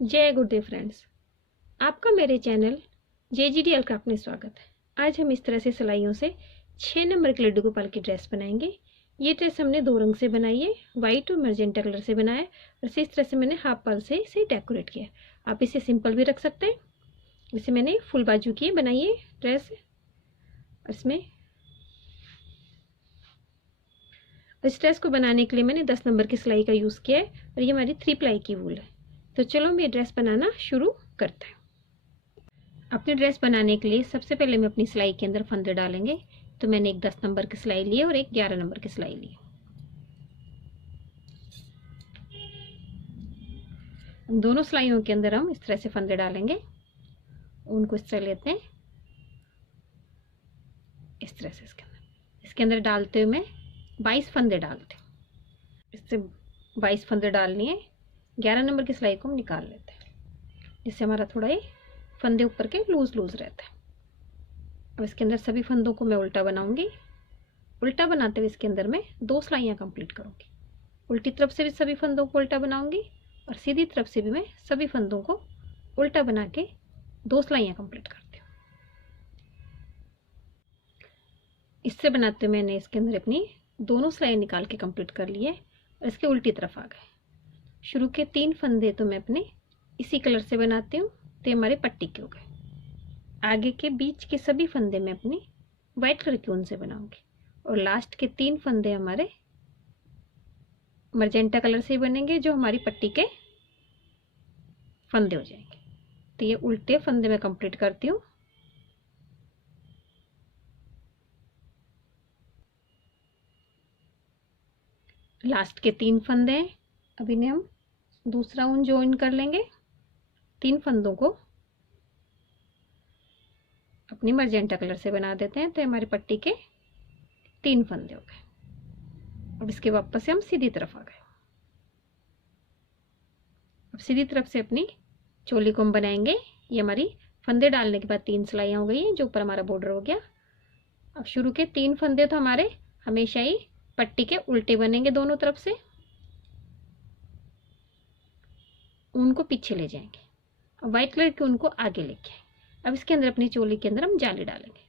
जय गुरुदेव फ्रेंड्स, आपका मेरे चैनल JGDL क्राफ्ट में स्वागत है। आज हम इस तरह से सिलाइयों से 6 नंबर के लड्डू गोपाल की ड्रेस बनाएंगे। ये ड्रेस हमने 2 रंग से बनाई है, वाइट और मर्जेंटा कलर से बनाया है और इस तरह से मैंने हाफ पाल से इसे डेकोरेट किया है। आप इसे सिंपल भी रख सकते हैं। इसे मैंने फुल बाजू की बनाई है ड्रेस। इसमें इस ड्रेस को बनाने के लिए मैंने 10 नंबर की सिलाई का यूज़ किया है और ये हमारी 3 प्लाई की वूल है। तो चलो मैं ड्रेस बनाना शुरू करते हैं। अपनी ड्रेस बनाने के लिए सबसे पहले मैं अपनी सिलाई के अंदर फंदे डालेंगे। तो मैंने एक 10 नंबर की सिलाई ली और एक 11 नंबर की सिलाई ली। दोनों सिलाइयों के अंदर हम इस तरह से फंदे डालेंगे। उनको इस तरह लेते हैं, इस तरह से इसके अंदर डालते हुए मैं 22 फंदे डालते हूँ। इससे 22 फंदे डालनी है। 11 नंबर की सिलाई को हम निकाल लेते हैं, जिससे हमारा थोड़ा ये फंदे ऊपर के लूज रहता है। अब इसके अंदर सभी फंदों को मैं उल्टा बनाऊंगी। उल्टा बनाते हुए इसके अंदर मैं 2 सिलाइयाँ कंप्लीट करूंगी। उल्टी तरफ से भी सभी फंदों को उल्टा बनाऊंगी और सीधी तरफ से भी मैं सभी फंदों को उल्टा बना के 2 सिलाइयाँ कंप्लीट करती हूँ। इससे बनाते हुए मैंने इसके अंदर अपनी दोनों सिलाई निकाल के कंप्लीट कर लिए और इसके उल्टी तरफ आ गए। शुरू के 3 फंदे तो मैं अपने इसी कलर से बनाती हूँ, तो हमारे पट्टी के हो गए। आगे के बीच के सभी फंदे मैं अपनी वाइट कलर की ऊन से बनाऊंगी और लास्ट के 3 फंदे हमारे मर्जेंटा कलर से बनेंगे, जो हमारी पट्टी के फंदे हो जाएंगे। तो ये उल्टे फंदे मैं कंप्लीट करती हूँ। लास्ट के 3 फंदे हैं, अब इन्हें हम दूसरा ऊन ज्वाइन कर लेंगे। 3 फंदों को अपनी मर्जेंटा कलर से बना देते हैं, तो हमारी पट्टी के 3 फंदे हो गए। अब इसके वापस से हम सीधी तरफ आ गए। अब सीधी तरफ से अपनी चोली को हम बनाएंगे। ये हमारी फंदे डालने के बाद 3 सिलाइयाँ हो गई हैं, जो ऊपर हमारा बॉर्डर हो गया। अब शुरू के 3 फंदे तो हमारे हमेशा ही पट्टी के उल्टे बनेंगे, दोनों तरफ से ऊन को पीछे ले जाएंगे और व्हाइट कलर के ऊन को आगे लेके आए। अब इसके अंदर अपनी चोली के अंदर हम जाली डालेंगे।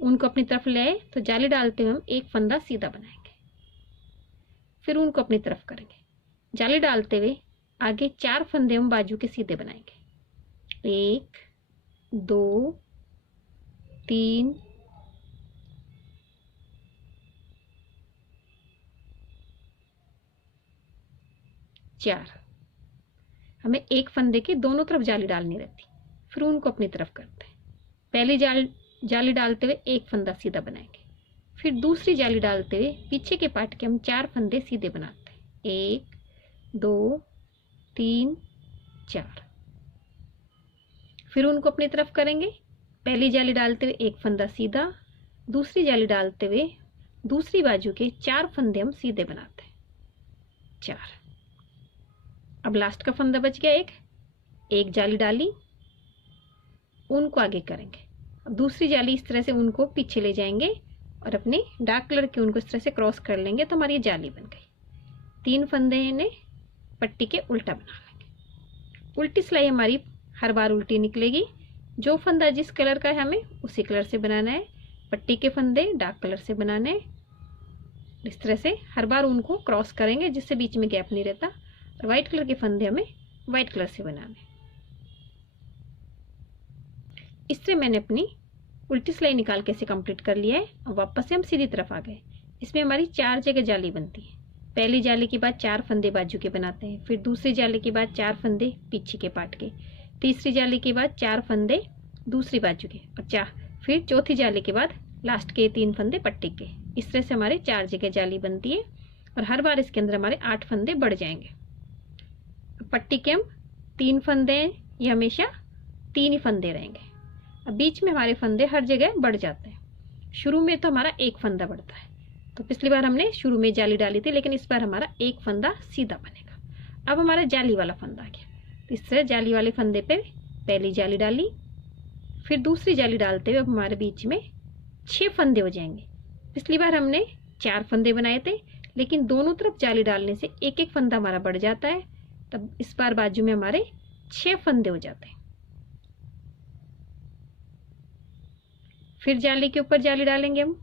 ऊन को अपनी तरफ ले आए तो जाली डालते हुए हम एक फंदा सीधा बनाएंगे, फिर ऊन को अपनी तरफ करेंगे। जाली डालते हुए आगे 4 फंदे हम बाजू के सीधे बनाएंगे। 1 2 3 4। हमें एक फंदे के दोनों तरफ जाली डालनी रहती। फिर उनको अपनी तरफ करते हैं। पहली जाली डालते हुए एक फंदा सीधा बनाएंगे, फिर दूसरी जाली डालते हुए पीछे के पार्ट के हम 4 फंदे सीधे बनाते हैं। 1 2 3 4। फिर उनको अपनी तरफ करेंगे। पहली जाली डालते हुए एक फंदा सीधा, दूसरी जाली डालते हुए दूसरी बाजू के 4 फंदे हम सीधे बनाते हैं। 4। अब लास्ट का फंदा बच गया एक जाली डाली, ऊन को आगे करेंगे। अब दूसरी जाली इस तरह से ऊन को पीछे ले जाएंगे और अपने डार्क कलर की ऊन को इस तरह से क्रॉस कर लेंगे, तो हमारी जाली बन गई। 3 फंदे इन्हें पट्टी के उल्टा बना लेंगे। उल्टी सिलाई हमारी हर बार उल्टी निकलेगी। जो फंदा जिस कलर का है हमें उसी कलर से बनाना है। पट्टी के फंदे डार्क कलर से बनाने हैं। इस तरह से हर बार ऊन को क्रॉस करेंगे, जिससे बीच में गैप नहीं रहता। और व्हाइट कलर के फंदे हमें व्हाइट कलर से बनाने। इस तरह मैंने अपनी उल्टी सिलाई निकाल के इसे कंप्लीट कर लिया है और वापस से हम सीधी तरफ आ गए। इसमें हमारी 4 जगह जाली बनती है। पहली जाली के बाद 4 फंदे बाजू के बनाते हैं, फिर दूसरी जाली के बाद 4 फंदे पीछे के पार्ट के, तीसरी जाली के बाद 4 फंदे दूसरी बाजू के और फिर चौथी जाली के बाद लास्ट के 3 फंदे पट्टी के। इस तरह से हमारे 4 जगह जाली बनती है और हर बार इसके अंदर हमारे 8 फंदे बढ़ जाएंगे। पट्टी के हम 3 फंदे हैं, ये हमेशा 3 ही फंदे रहेंगे। अब बीच में हमारे फंदे हर जगह बढ़ जाते हैं। शुरू में तो हमारा एक फंदा बढ़ता है, तो पिछली बार हमने शुरू में जाली डाली थी, लेकिन इस बार हमारा एक फंदा सीधा बनेगा। अब हमारा जाली वाला फंदा आ गया, तो इस तरह जाली वाले फंदे पे पहली जाली डाली, फिर दूसरी जाली डालते हुए अब हमारे बीच में 6 फंदे हो जाएंगे। पिछली बार हमने 4 फंदे बनाए थे, लेकिन दोनों तरफ जाली डालने से एक एक फंदा हमारा बढ़ जाता है। तब इस बार बाजू में हमारे 6 फंदे हो जाते हैं। फिर जाली के ऊपर जाली डालेंगे हम,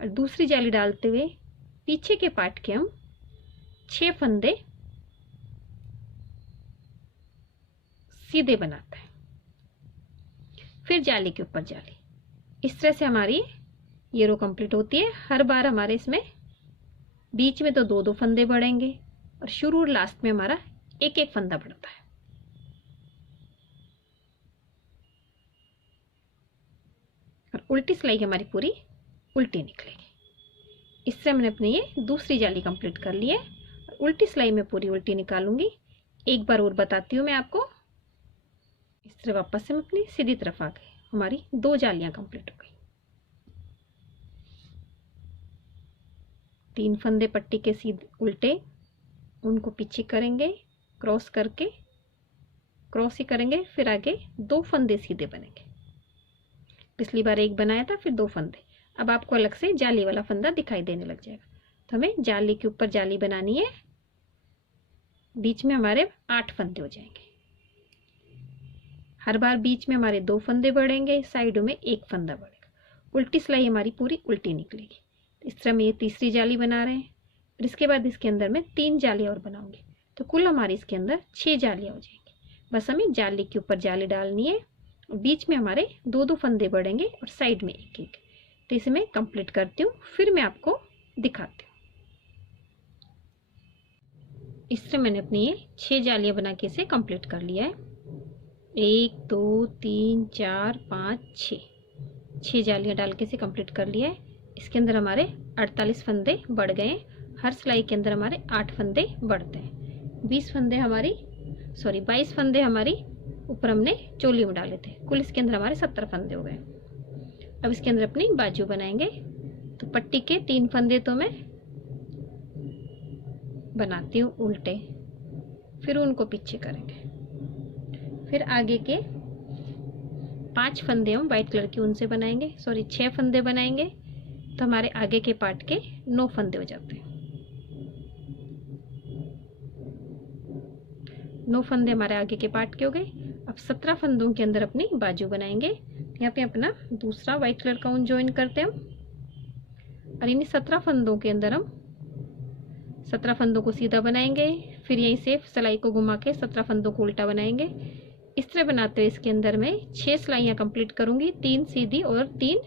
और दूसरी जाली डालते हुए पीछे के पार्ट के हम 6 फंदे सीधे बनाते हैं। फिर जाली के ऊपर जाली, इस तरह से हमारी ये रो कंप्लीट होती है। हर बार हमारे इसमें बीच में तो 2-2 फंदे बढ़ेंगे और शुरू और लास्ट में हमारा एक एक फंदा बढ़ता है। और उल्टी सिलाई हमारी पूरी उल्टी निकलेगी। इससे हमने अपनी ये दूसरी जाली कंप्लीट कर ली है। और उल्टी सिलाई में पूरी उल्टी निकालूंगी। एक बार और बताती हूँ मैं आपको। इस तरह वापस से हम अपनी सीधी तरफ आ गए, हमारी 2 जालियां कंप्लीट हो गई। 3 फंदे पट्टी के सीधे उल्टे, उनको पीछे करेंगे, क्रॉस करके क्रॉस ही करेंगे, फिर आगे 2 फंदे सीधे बनेंगे। पिछली बार एक बनाया था, फिर 2 फंदे। अब आपको अलग से जाली वाला फंदा दिखाई देने लग जाएगा। तो हमें जाली के ऊपर जाली बनानी है। बीच में हमारे 8 फंदे हो जाएंगे। हर बार बीच में हमारे 2 फंदे बढ़ेंगे, साइडों में 1 फंदा बढ़ेगा। उल्टी सिलाई हमारी पूरी उल्टी निकलेगी। इस तरह में ये तीसरी जाली बना रहे हैं। और इसके बाद इसके अंदर मैं 3 जालियां और बनाऊंगी, तो कुल हमारी इसके अंदर 6 जालियां हो जाएंगी। बस हमें जाली के ऊपर जाली डालनी है। बीच में हमारे 2-2 फंदे बढ़ेंगे और साइड में 1-1। तो इसे मैं कंप्लीट करती हूँ, फिर मैं आपको दिखाती हूँ। इस तरह मैंने अपनी ये 6 जालियां बना के इसे कंप्लीट कर लिया है। 1 2 3 4 5 6 जालियां डाल के इसे कंप्लीट कर लिया है। इसके अंदर हमारे 48 फंदे बढ़ गए। हर सिलाई के अंदर हमारे 8 फंदे बढ़ते हैं। 22 फंदे हमारी ऊपर हमने चोली में डाले थे। कुल इसके अंदर हमारे 70 फंदे हो गए। अब इसके अंदर अपनी बाजू बनाएंगे। तो पट्टी के 3 फंदे तो मैं बनाती हूँ उल्टे, फिर उनको पीछे करेंगे। फिर आगे के 5 फंदे हम व्हाइट कलर की ऊन से बनाएंगे, 6 फंदे बनाएंगे। तो हमारे आगे के पार्ट के 9 फंदे हो जाते हैं। 9 फंदे हमारे आगे के पार्ट के हो गए। अब 17 फंदों के अंदर अपनी बाजू बनाएंगे। यहाँ पे अपना दूसरा व्हाइट कलर का ऊन ज्वाइन करते हैं हम। और इन्हीं 17 फंदों के अंदर हम 17 फंदों को सीधा बनाएंगे। फिर यहीं से सिलाई को घुमा के 17 फंदों को उल्टा बनाएंगे। इस तरह बनाते हुए इसके अंदर मैं 6 सिलाइयाँ कंप्लीट करूंगी, 3 सीधी और 3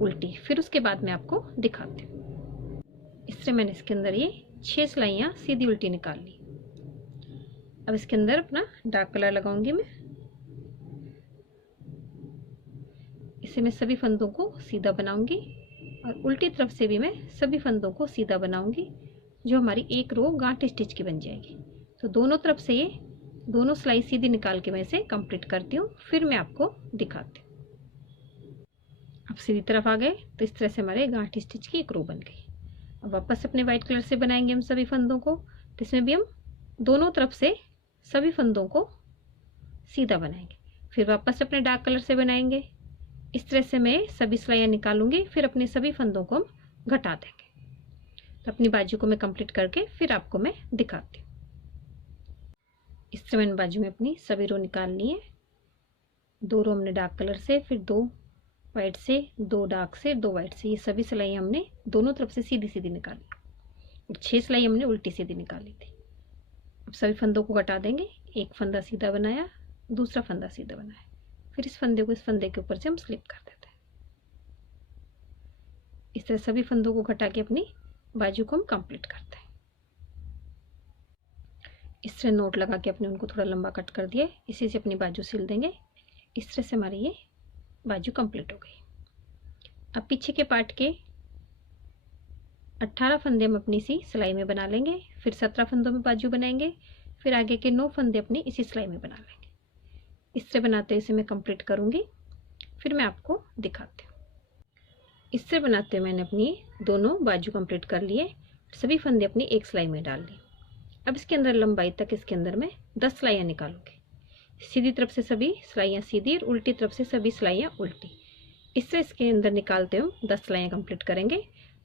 उल्टी। फिर उसके बाद मैं आपको दिखाती हूँ। इस तरह मैंने इसके अंदर ये 6 सिलाइयाँ सीधी उल्टी निकाल ली। अब इसके अंदर अपना डार्क कलर लगाऊंगी मैं। इसे मैं सभी फंदों को सीधा बनाऊंगी और उल्टी तरफ से भी मैं सभी फंदों को सीधा बनाऊंगी, जो हमारी एक रो गांठ स्टिच की बन जाएगी। तो दोनों तरफ से ये दोनों सिलाई सीधी निकाल के मैं इसे कंप्लीट करती हूँ, फिर मैं आपको दिखाती हूँ। अब सीधी तरफ आ गए तो इस तरह से हमारे गांठ स्टिच की एक रो बन गई। अब वापस अपने व्हाइट कलर से बनाएंगे हम सभी फंदों को। तो इसमें भी हम दोनों तरफ से सभी फंदों को सीधा बनाएंगे। फिर वापस अपने डार्क कलर से बनाएंगे। इस तरह से मैं सभी सिलाइयाँ निकालूंगी, फिर अपने सभी फंदों को हम घटा देंगे। तो अपनी बाजू को मैं कंप्लीट करके फिर आपको मैं दिखाती हूँ। इस तरह मैंने बाजू में अपनी सभी रो निकाल ली है। 2 रो हमने डार्क कलर से, फिर 2 वाइट से, 2 डार्क से, 2 वाइट से, ये सभी सिलाई हमने दोनों तरफ से सीधी सीधी निकाली। और 6 सिलाई हमने उल्टी सीधी निकाली थी। अब सभी फंदों को घटा देंगे। एक फंदा सीधा बनाया, दूसरा फंदा सीधा बनाया, फिर इस फंदे को इस फंदे के ऊपर से हम स्लिप कर देते हैं। इस तरह सभी फंदों को घटा के अपनी बाजू को हम कंप्लीट करते हैं। इस तरह नोट लगा के अपने उनको थोड़ा लंबा कट कर दिया, इसी से अपनी बाजू सिल देंगे। इस तरह से हमारी ये बाजू कंप्लीट हो गई। अब पीछे के पार्ट के 18 फंदे हम अपनी सी सिलाई में बना लेंगे। फिर 17 फंदों में बाजू बनाएंगे। फिर आगे के 9 फंदे अपनी इसी सिलाई में बना लेंगे। इस तरह बनाते हुए इसे मैं कंप्लीट करूँगी, फिर मैं आपको दिखाती हूँ। इस तरह बनाते हुए मैंने अपनी दोनों बाजू कंप्लीट कर लिए। सभी फंदे अपनी एक सिलाई में डाल ली। अब इसके अंदर लंबाई तक इसके अंदर मैं 10 सिलाइयाँ निकालूंगी। सीधी तरफ से सभी सिलाइयाँ सीधी और उल्टी तरफ से सभी सिलाइयाँ उल्टी। इस तरह इसके अंदर निकालते हुए 10 सिलाइयाँ कंप्लीट करेंगे।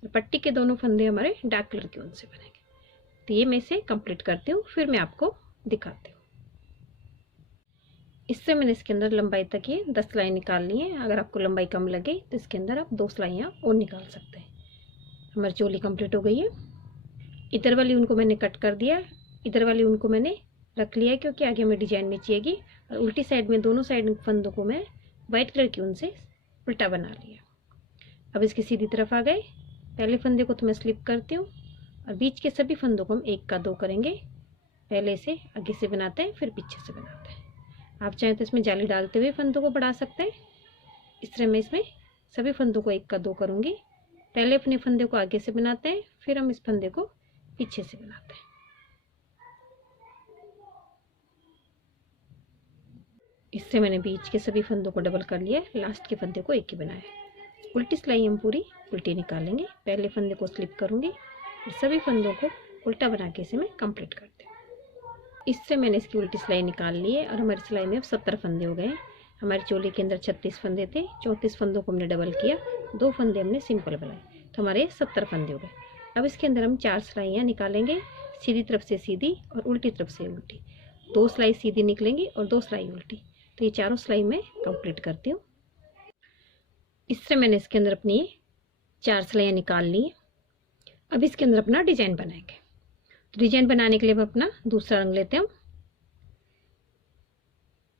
और पट्टी के दोनों फंदे हमारे डार्क कलर के ऊन से बनेंगे। तो ये मैं इसे कंप्लीट करती हूँ, फिर मैं आपको दिखाती हूँ। इससे मैंने इसके अंदर लंबाई तक ये 10 सिलाई निकाल ली है। अगर आपको लंबाई कम लगे तो इसके अंदर आप 2 सिलाइयाँ और निकाल सकते हैं। हमारी चोली कंप्लीट हो गई है। इधर वाली ऊन को मैंने कट कर दिया, इधर वाली ऊन को मैंने रख लिया क्योंकि आगे हमें डिजाइन में चाहिएगी। और उल्टी साइड में दोनों साइड फंदों को मैं वाइट कलर की ऊन से उल्टा बना लिया। अब इसकी सीधी तरफ आ गए। पहले फंदे को तो मैं स्लिप करती हूँ और बीच के सभी फंदों को हम 1 का 2 करेंगे। पहले इसे आगे से बनाते हैं, फिर पीछे से बनाते हैं। आप चाहें तो इसमें जाली डालते हुए फंदों को बढ़ा सकते हैं। इस तरह मैं इसमें सभी फंदों को 1 का 2 करूँगी। पहले अपने फंदे को आगे से बनाते हैं, फिर हम इस फंदे को पीछे से बनाते हैं। इससे मैंने बीच के सभी फंदों को डबल कर लिया, लास्ट के फंदे को 1 ही बनाया। उल्टी सिलाई हम पूरी उल्टी निकालेंगे। पहले फंदे को स्लिप करूँगी और सभी फंदों को उल्टा बना के इसे मैं कंप्लीट करती हूँ। इससे मैंने इसकी उल्टी सिलाई निकाल ली है और हमारी सिलाई में अब 70 फंदे हो गए हैं। हमारी चोली के अंदर 36 फंदे थे, 34 फंदों को हमने डबल किया, 2 फंदे हमने सिंपल बनाए, तो हमारे 70 फंदे हो गए। अब इसके अंदर हम 4 सिलाइयाँ निकालेंगे, सीधी तरफ से सीधी और उल्टी तरफ से उल्टी। 2 सिलाई सीधी निकलेंगी और 2 सिलाई उल्टी। तो ये चारों सिलाई मैं कंप्लीट करती हूँ। इससे मैंने इसके अंदर अपनी 4 सिलाइयाँ निकाल ली। अब इसके अंदर अपना डिजाइन बनाएंगे। तो डिजाइन बनाने के लिए हम अपना दूसरा रंग लेते हैं।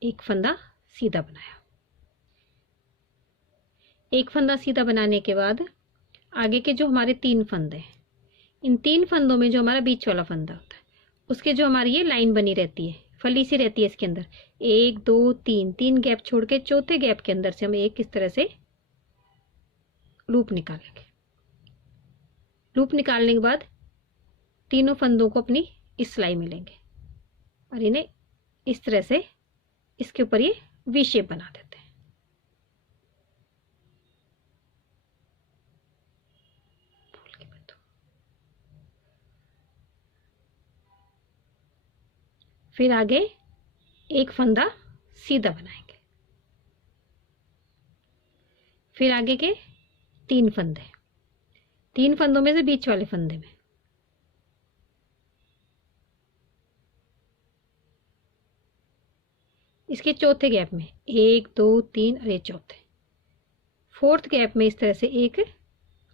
एक फंदा सीधा बनाया। एक फंदा सीधा बनाने के बाद आगे के जो हमारे 3 फंदे हैं, इन 3 फंदों में जो हमारा बीच वाला फंदा होता है उसके जो हमारी ये लाइन बनी रहती है, फली सी रहती है इसके अंदर, 1 2 3 गैप छोड़ के चौथे गैप के अंदर से हम एक इस तरह से लूप निकालेंगे। लूप निकालने के बाद तीनों फंदों को अपनी इस सिलाई में लेंगे और इन्हें इस तरह से इसके ऊपर ये वी शेप बना देते हैं। फिर आगे एक फंदा सीधा बनाएंगे। फिर आगे के 3 फंदे, 3 फंदों में से बीच वाले फंदे में इसके चौथे गैप में 1 2 3 और ये चौथे, 4th गैप में इस तरह से एक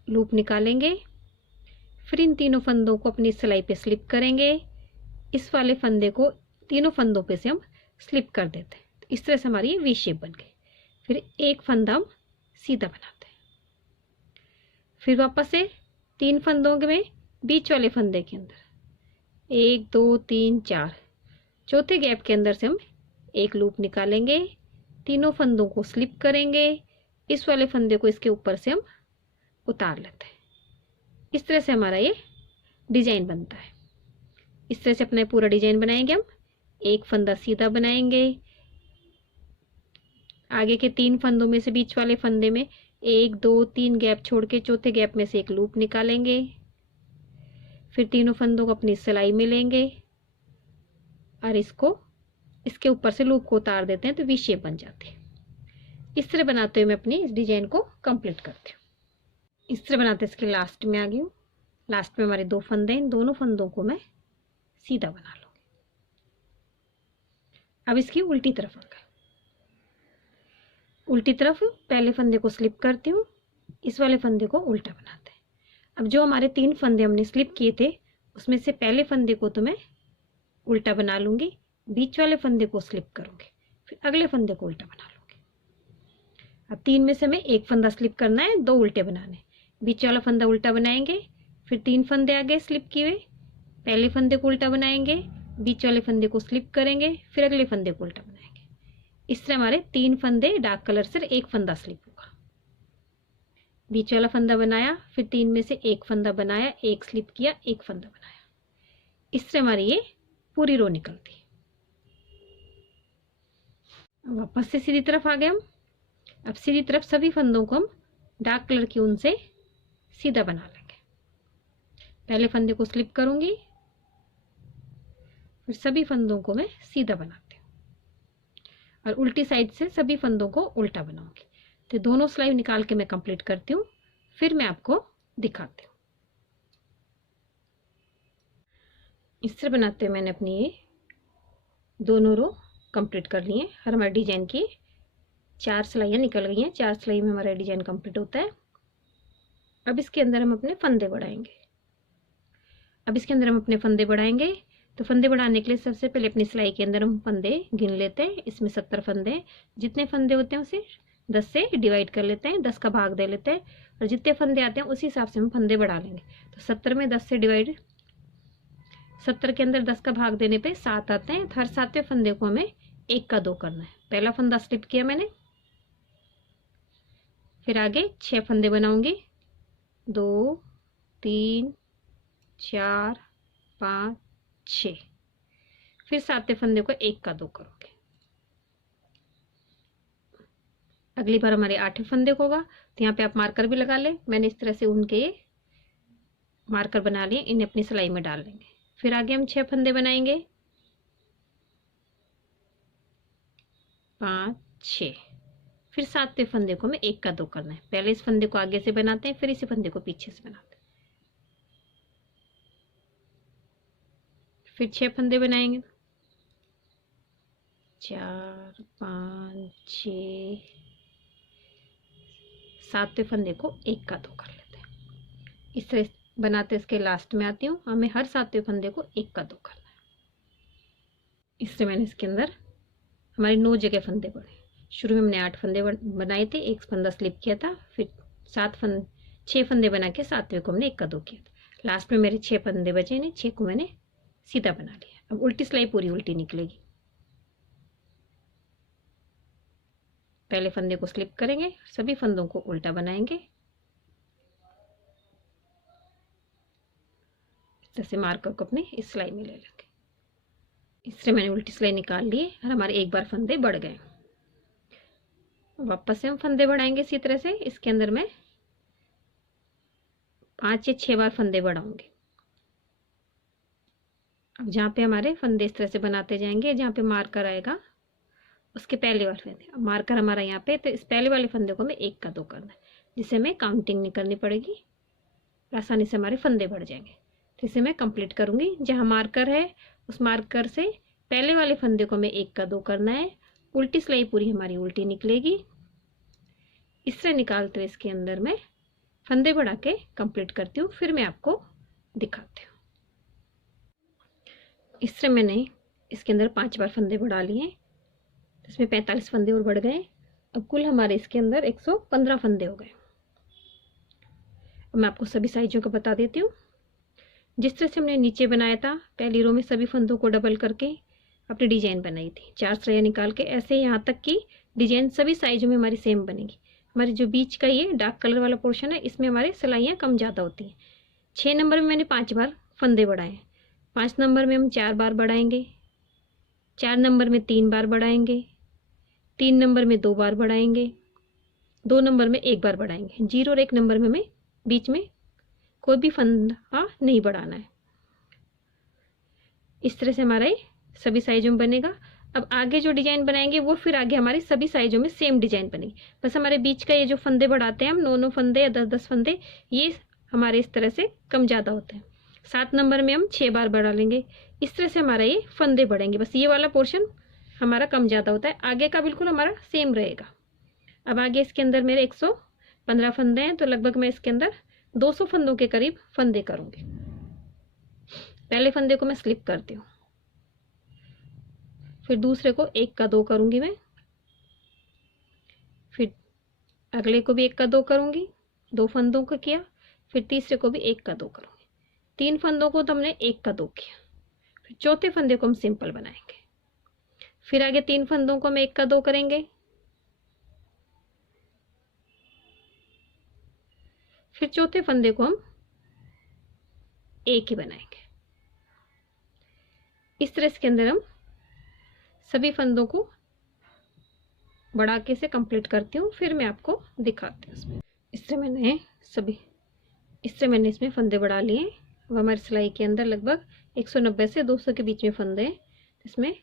लूप निकालेंगे। फिर इन तीनों फंदों को अपनी सिलाई पे स्लिप करेंगे। इस वाले फंदे को तीनों फंदों पे से हम स्लिप कर देते हैं। तो इस तरह से हमारी वी शेप बन गई। फिर एक फंदा हम सीधा बनाते हैं। फिर वापस से 3 फंदों में बीच वाले फंदे के अंदर 1 2 3 4 चौथे गैप के अंदर से हम एक लूप निकालेंगे। तीनों फंदों को स्लिप करेंगे। इस वाले फंदे को इसके ऊपर से हम उतार लेते हैं। इस तरह से हमारा ये डिजाइन बनता है। इस तरह से अपना पूरा डिजाइन बनाएंगे हम। एक फंदा सीधा बनाएंगे, आगे के 3 फंदों में से बीच वाले फंदे में 1 2 3 गैप छोड़ के चौथे गैप में से एक लूप निकालेंगे। फिर तीनों फंदों को अपनी सिलाई में लेंगे और इसको इसके ऊपर से लूप को उतार देते हैं तो वी शेप बन जाती है। इस तरह बनाते हुए मैं अपनी इस डिजाइन को कंप्लीट करती हूँ। इस तरह बनाते इसके लास्ट में आ गई हूँ। लास्ट में हमारे 2 फंदे हैं, इन दोनों फंदों को मैं सीधा बना लूँगी। अब इसकी उल्टी तरफ आ गए। उल्टी तरफ पहले फंदे को स्लिप करती हूँ, इस वाले फंदे को उल्टा बनाते हैं। अब जो हमारे 3 फंदे हमने स्लिप किए थे उसमें से पहले फंदे को तो मैं उल्टा बना लूँगी, बीच वाले फंदे को स्लिप करूँगी, फिर अगले फंदे को उल्टा बना लूँगी। अब 3 में से हमें एक फंदा स्लिप करना है, 2 उल्टे बनाने। बीच वाला फंदा उल्टा बनाएंगे, फिर 3 फंदे आगे स्लिप किए हुए, पहले फंदे को उल्टा बनाएंगे, बीच वाले फंदे को स्लिप करेंगे, फिर अगले फंदे को उल्टा बनाएंगे। इस तरह हमारे 3 फंदे डार्क कलर से एक फंदा स्लिप होगा। बीच वाला फंदा बनाया, फिर 3 में से एक फंदा बनाया, एक स्लिप किया, एक फंदा बनाया। इस तरह हमारी ये पूरी रो निकलती है। वापस से सीधी तरफ आ गए हम। अब सीधी तरफ सभी फंदों को हम डार्क कलर की ऊन से सीधा बना लेंगे। पहले फंदे को स्लिप करूंगी, फिर सभी फंदों को मैं सीधा बनाती हूँ और उल्टी साइड से सभी फंदों को उल्टा बनाऊंगी। तो दोनों सिलाई निकाल के मैं कंप्लीट करती हूँ, फिर मैं आपको दिखाती हूँ। इस तरह बनाते हुए मैंने अपनी ये दोनों रो कंप्लीट कर लिए। हर हमारे डिजाइन की 4 सिलाइयाँ निकल गई हैं। 4 सिलाई में हमारा डिजाइन कंप्लीट होता है। अब इसके अंदर हम अपने फंदे बढ़ाएंगे। तो फंदे बढ़ाने के लिए सबसे पहले अपनी सिलाई के अंदर हम फंदे गिन लेते हैं। इसमें 70 फंदे, जितने फंदे होते हैं उसे 10 से डिवाइड कर लेते हैं, 10 का भाग दे लेते हैं और जितने फंदे आते हैं उसी हिसाब से हम फंदे बढ़ा लेंगे। तो 70 में 10 से डिवाइड, 70 के अंदर 10 का भाग देने पे 7 आते हैं। हर 7वें फंदे को हमें 1 का 2 करना है। पहला फंदा स्लिप किया मैंने, फिर आगे 6 फंदे बनाऊंगी, 2 3 4 5 6, फिर 7वें फंदे को 1 का 2 करोगे। अगली बार हमारे 8वें फंदे को होगा। तो यहाँ पे आप मार्कर भी लगा लें। मैंने इस तरह से उनके मार्कर बना लिए, इन्हें अपनी सिलाई में डाल लेंगे। फिर आगे हम 6 फंदे बनाएंगे, 5 6, फिर 7वें फंदे को हमें 1 का 2 करना है। पहले इस फंदे को आगे से बनाते हैं, फिर इसी फंदे को पीछे से बनाते हैं। फिर 6 फंदे बनाएंगे, 4 5 6, 7वें फंदे को 1 का 2 कर लेते हैं। इस तरह बनाते इसके लास्ट में आती हूँ। हमें हर 7वें फंदे को 1 का 2 करना है। इससे मैंने इसके अंदर हमारे 9 जगह फंदे बढ़े। शुरू में हमने 8 फंदे बनाए थे, 1 फंदा स्लिप किया था, फिर 6 फंदे बना के 7वें को हमने 1 का 2 किया था। लास्ट में मेरे 6 फंदे बचे ने, 6 को मैंने सीधा बना लिया। अब उल्टी सिलाई पूरी उल्टी निकलेगी। पहले फंदे को स्लिप करेंगे, सभी फंदों को उल्टा बनाएंगे। जैसे मार्कर को अपने इस सिलाई में ले लेंगे। इससे मैंने उल्टी सिलाई निकाल ली और हमारे एक बार फंदे बढ़ गए। वापस से हम फंदे बढ़ाएंगे इसी तरह से। इसके अंदर मैं 5 या 6 बार फंदे बढ़ाऊंगी। अब जहाँ पे हमारे फंदे इस तरह से बनाते जाएंगे, जहाँ पे मार्कर आएगा उसके पहले वाले फंदे, अब मार्कर हमारा यहाँ पे, तो इस पहले वाले फंदे को हमें 1 का 2 करना है, जिससे हमें काउंटिंग नहीं करनी पड़ेगी, आसानी से हमारे फंदे बढ़ जाएंगे। तो इसे मैं कंप्लीट करूंगी। जहाँ मार्कर है उस मार्कर से पहले वाले फंदे को हमें 1 का 2 करना है। उल्टी सिलाई पूरी हमारी उल्टी निकलेगी। इस तरह निकालते हुए इसके अंदर मैं फंदे बढ़ा के कंप्लीट करती हूँ, फिर मैं आपको दिखाती हूँ। इस तरह मैंने इसके अंदर 5 बार फंदे बढ़ा लिए, इसमें 45 फंदे और बढ़ गए। अब कुल हमारे इसके अंदर 115 फंदे हो गए। अब मैं आपको सभी साइजों का बता देती हूँ। जिस तरह से हमने नीचे बनाया था, पहली रो में सभी फंदों को डबल करके अपनी डिजाइन बनाई थी, 4 सिलाइयाँ निकाल के, ऐसे यहाँ तक की डिजाइन सभी साइजों में हमारी सेम बनेगी। हमारी जो बीच का ये डार्क कलर वाला पोर्शन है, इसमें हमारे सिलाइयाँ कम ज़्यादा होती हैं। 6 नंबर में मैंने 5 बार फंदे बढ़ाए, 5 नंबर में हम 4 बार बढ़ाएंगे, 4 नंबर में 3 बार बढ़ाएंगे, 3 नंबर में 2 बार बढ़ाएंगे, 2 नंबर में 1 बार बढ़ाएंगे। 0 और 1 नंबर में हमें बीच में कोई भी फंदा नहीं बढ़ाना है। इस तरह से हमारा ये सभी साइजों में बनेगा। अब आगे जो डिजाइन बनाएंगे वो फिर आगे हमारे सभी साइजों में सेम डिजाइन बनेगी। बस हमारे बीच का ये जो फंदे बढ़ाते हैं हम, 9 फंदे या 10 फंदे, ये हमारे इस तरह से कम ज़्यादा होते हैं। 7 नंबर में हम 6 बार बढ़ा लेंगे। इस तरह से हमारा ये फंदे बढ़ेंगे। बस ये वाला पोर्शन हमारा कम ज़्यादा होता है, आगे का बिल्कुल हमारा सेम रहेगा। अब आगे इसके अंदर मेरे 115 फंदे हैं, तो लगभग मैं इसके अंदर 200 फंदों के करीब फंदे करूंगी। पहले फंदे को मैं स्लिप करती हूँ, फिर दूसरे को 1 का 2 करूंगी मैं, फिर अगले को भी 1 का 2 करूंगी, 2 फंदों को किया, फिर तीसरे को भी 1 का 2 करूंगी। 3 फंदों को तो हमने 1 का 2 किया, फिर चौथे फंदे को हम सिंपल बनाएंगे, फिर आगे 3 फंदों को हम 1 का 2 करेंगे, फिर चौथे फंदे को हम 1 ही बनाएंगे। इस तरह इसके अंदर हम सभी फंदों को बढ़ा के से कंप्लीट करती हूँ, फिर मैं आपको दिखाती हूँ। इससे मैंने इसमें फंदे बढ़ा लिए। अब हमारी सिलाई के अंदर लगभग 190 से 200 के बीच में फंदे हैं, इसमें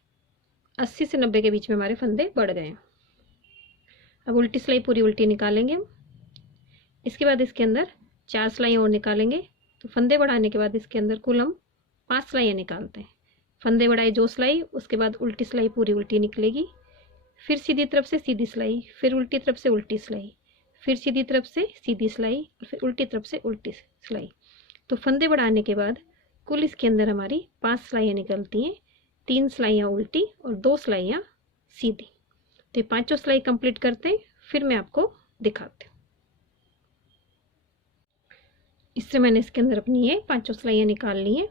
80 से 90 के बीच में हमारे फंदे बढ़ गए हैं। अब उल्टी सिलाई पूरी उल्टी निकालेंगे हम। इसके बाद इसके अंदर 4 सिलाइयाँ और निकालेंगे। तो फंदे बढ़ाने के बाद इसके अंदर कुल हम 5 सिलाइयाँ निकालते हैं। फंदे बढ़ाए जो सिलाई, उसके बाद उल्टी सिलाई पूरी उल्टी निकलेगी, फिर सीधी तरफ से सीधी सिलाई, फिर उल्टी तरफ से उल्टी सिलाई, फिर सीधी तरफ से सीधी सिलाई और फिर उल्टी तरफ से उल्टी सिलाई। तो फंदे बढ़ाने के बाद कुल इसके अंदर हमारी 5 सिलाइयाँ निकलती हैं, 3 सिलाइयाँ उल्टी और 2 सिलाइयाँ सीधी। तो ये 5 सिलाई कंप्लीट करते हैं, फिर मैं आपको दिखाती हूँ। इससे मैंने इसके अंदर अपनी ये 5 सिलाइयाँ निकाल ली हैं।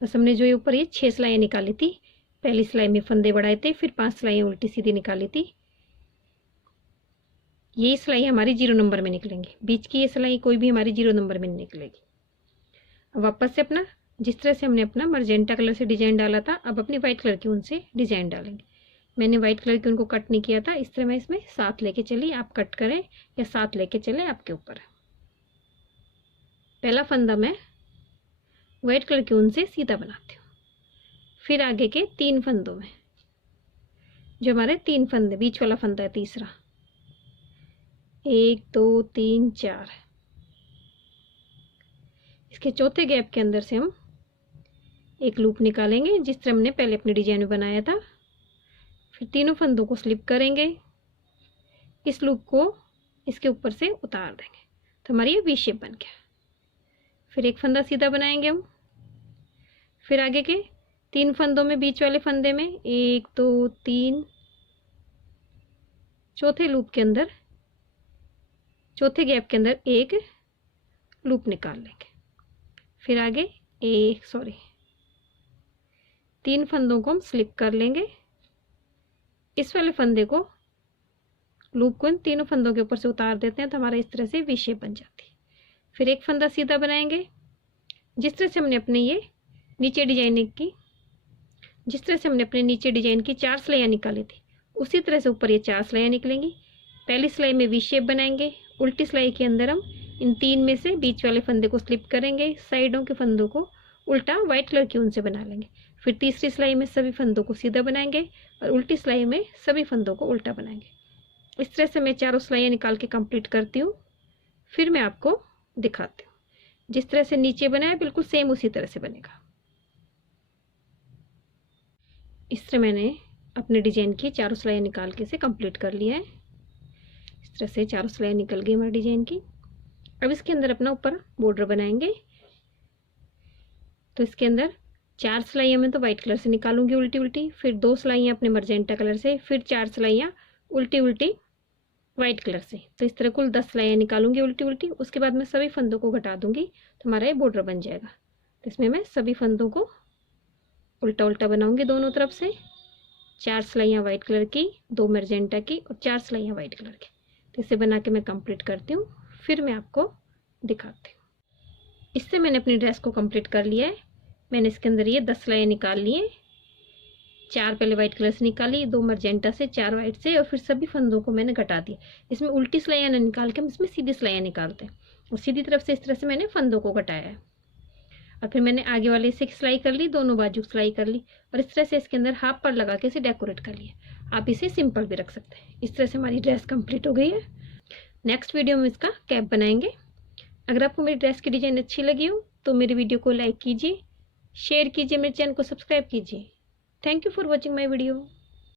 बस हमने जो ये ऊपर ये 6 सिलाइयाँ निकाली थी, पहली सिलाई में फंदे बढ़ाए थे, फिर 5 सिलाइयाँ उल्टी सीधी निकाली थी। ये सिलाई हमारी 0 नंबर में निकलेंगी, बीच की ये सिलाई कोई भी हमारी 0 नंबर में निकलेगी। अब वापस से अपना जिस तरह से हमने अपना मर्जेंटा कलर से डिजाइन डाला था, अब अपनी व्हाइट कलर की ऊन से डिजाइन डालेंगे। मैंने व्हाइट कलर की ऊन को कट नहीं किया था, इस तरह मैं इसमें साथ लेके चली, आप कट करें या साथ लेके चले, आपके ऊपर है। पहला फंदा मैं व्हाइट कलर की ऊन से सीधा बनाती हूँ, फिर आगे के 3 फंदों में जो हमारे 3 फंदे, बीच वाला फंदा है तीसरा, 1 2 3 4, इसके चौथे गैप के अंदर से हम एक लूप निकालेंगे जिस तरह हमने पहले अपने डिजाइन में बनाया था। फिर तीनों फंदों को स्लिप करेंगे, इस लूप को इसके ऊपर से उतार देंगे, तो हमारी ये वी शेप बन गया। फिर एक फंदा सीधा बनाएंगे हम, फिर आगे के 3 फंदों में बीच वाले फंदे में 1 2 3, चौथे लूप के अंदर, चौथे गैप के अंदर एक लूप निकाल लेंगे। फिर आगे 3 फंदों को हम स्लिप कर लेंगे, इस वाले फंदे को, लूप को इन तीनों फंदों के ऊपर से उतार देते हैं, तो हमारा इस तरह से वी शेप बन जाती है। फिर एक फंदा सीधा बनाएंगे, जिस तरह से हमने अपने ये नीचे डिजाइनिंग की, जिस तरह से हमने अपने नीचे डिजाइन की 4 सिलाइयाँ निकाली थी, उसी तरह से ऊपर ये 4 सिलाइयाँ निकलेंगी। पहली सिलाई में वी शेप बनाएंगे, उल्टी सिलाई के अंदर हम इन 3 में से बीच वाले फंदे को स्लिप करेंगे, साइडों के फंदों को उल्टा व्हाइट कलर की ऊन से बना लेंगे। फिर तीसरी सिलाई में सभी फंदों को सीधा बनाएंगे और उल्टी सिलाई में सभी फंदों को उल्टा बनाएंगे। इस तरह से मैं 4 सिलाइयाँ निकाल के कंप्लीट करती हूँ, फिर मैं आपको दिखाती हूँ। जिस तरह से नीचे बनाया बिल्कुल सेम उसी तरह से बनेगा। इस तरह मैंने अपने डिजाइन की 4 सिलाइयाँ निकाल के से कंप्लीट कर लिया है। इस तरह से 4 सिलाइयाँ निकल गई हमारे डिजाइन की। अब इसके अंदर अपना ऊपर बॉर्डर बनाएंगे, तो इसके अंदर 4 सिलाइयाँ मैं तो व्हाइट कलर से निकालूंगी उल्टी उल्टी, फिर 2 सिलाइयाँ अपने मर्जेंटा कलर से, फिर 4 सिलाइयाँ उल्टी उल्टी व्हाइट कलर से। तो इस तरह कुल 10 सिलाइयाँ निकालूंगी उल्टी उल्टी। उसके बाद मैं सभी फंदों को घटा दूंगी, तो हमारा ये बॉर्डर बन जाएगा। तो इसमें मैं सभी फंदों को उल्टा उल्टा बनाऊंगी दोनों तरफ से। 4 सिलाइयाँ व्हाइट कलर की, 2 मर्जेंटा की और 4 सिलाइयाँ व्हाइट कलर की। तो इसे बना के मैं कंप्लीट करती हूँ, फिर मैं आपको दिखाती हूँ। इससे मैंने अपनी ड्रेस को कंप्लीट कर लिया है। मैंने इसके अंदर ये 10 सिलाइयाँ निकाल ली हैं। 4 पहले व्हाइट कलर से निकाली, 2 मर्जेंटा से, 4 व्हाइट से, और फिर सभी फंदों को मैंने घटा दिया। इसमें उल्टी सिलाइयाँ ना निकाल के हम इसमें सीधी सिलाइयाँ निकालते हैं, और सीधी तरफ से इस तरह से मैंने फंदों को घटाया है। और फिर मैंने आगे वाले से सिलाई कर ली, दोनों बाजू सिलाई कर ली, और इस तरह से इसके अंदर हाफ पर लगा के इसे डेकोरेट कर लिया। आप इसे सिंपल भी रख सकते हैं। इस तरह से हमारी ड्रेस कंप्लीट हो गई है। नेक्स्ट वीडियो में इसका कैप बनाएंगे। अगर आपको मेरी ड्रेस की डिजाइन अच्छी लगी हो तो मेरी वीडियो को लाइक कीजिए, शेयर कीजिए, मेरे चैनल को सब्सक्राइब कीजिए। Thank you for watching my video.